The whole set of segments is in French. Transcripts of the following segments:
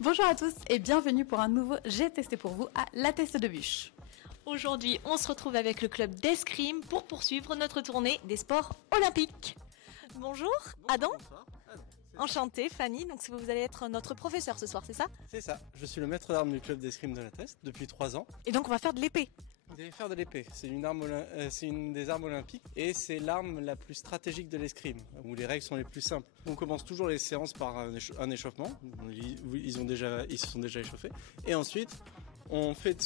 Bonjour à tous et bienvenue pour un nouveau J'ai testé pour vous à La Teste de Bûche. Aujourd'hui, on se retrouve avec le club d'escrime pour poursuivre notre tournée des sports olympiques. Bonjour, Adam. Bonsoir. Enchantée, Fanny. Donc vous allez être notre professeur ce soir, c'est ça? C'est ça, je suis le maître d'armes du club d'escrime de la Teste depuis 3 ans. Et donc on va faire de l'épée. Vous allez faire de l'épée, c'est une des armes olympiques et c'est l'arme la plus stratégique de l'escrime, où les règles sont les plus simples. On commence toujours les séances par un échauffement, ils se sont déjà échauffés, et ensuite on fait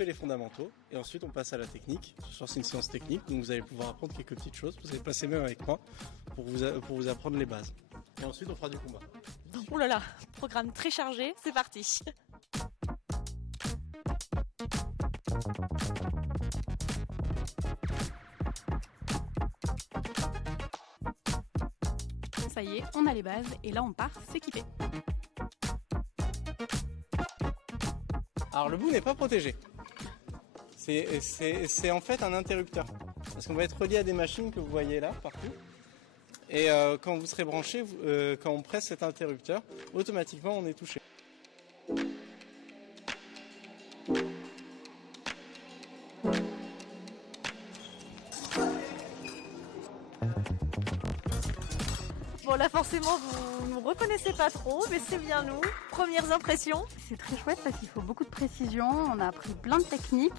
les fondamentaux, et ensuite on passe à la technique. Ce soir c'est une séance technique, donc vous allez pouvoir apprendre quelques petites choses, vous allez passer même avec moi pour vous apprendre les bases. Et ensuite on fera du combat. Ouh là là, programme très chargé, c'est parti. Ça y est, on a les bases et là on part s'équiper. Alors le bout n'est pas protégé. C'est en fait un interrupteur. Parce qu'on va être relié à des machines que vous voyez là, partout. Et quand vous serez branché, quand on presse cet interrupteur, automatiquement on est touché. Bon là forcément vous ne reconnaissez pas trop, mais c'est bien nous. Premières impressions. C'est très chouette parce qu'il faut beaucoup de précision, on a appris plein de techniques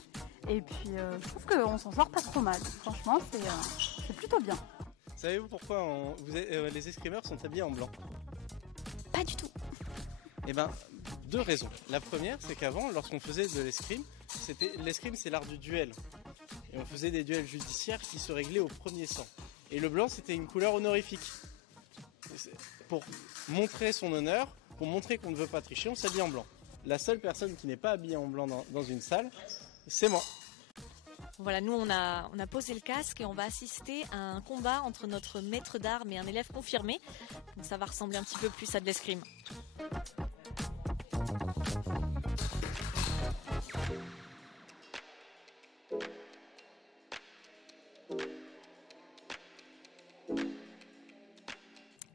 et puis je trouve qu'on s'en sort pas trop mal. Franchement, c'est plutôt bien. Savez-vous pourquoi les escrimeurs sont habillés en blanc? Pas du tout. Eh ben, 2 raisons. La première, c'est qu'avant, lorsqu'on faisait de l'escrime, l'escrime c'est l'art du duel. Et on faisait des duels judiciaires qui se réglaient au premier sang. Et le blanc, c'était une couleur honorifique. Pour montrer son honneur, pour montrer qu'on ne veut pas tricher, on s'habille en blanc. La seule personne qui n'est pas habillée en blanc dans une salle, c'est moi. Voilà, nous on a posé le casque et on va assister à un combat entre notre maître d'armes et un élève confirmé. Donc ça va ressembler un petit peu plus à de l'escrime.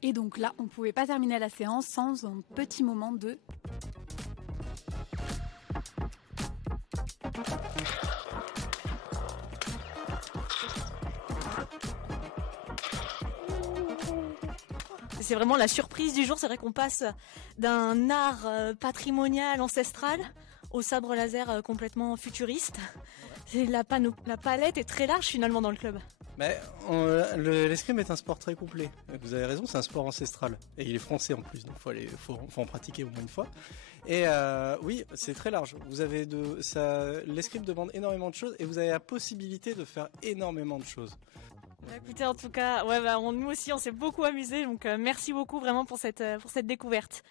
Et donc là, on pouvait pas terminer la séance sans un petit moment de... C'est vraiment la surprise du jour. C'est vrai qu'on passe d'un art patrimonial, ancestral, au sabre laser complètement futuriste. La palette est très large finalement dans le club. Mais l'escrime est un sport très complet. Vous avez raison, c'est un sport ancestral. Et il est français en plus, donc faut en pratiquer au moins une fois. Et oui, c'est très large. L'escrime demande énormément de choses et vous avez la possibilité de faire énormément de choses. Écoutez, en tout cas, nous aussi on s'est beaucoup amusés, donc merci beaucoup vraiment pour cette découverte.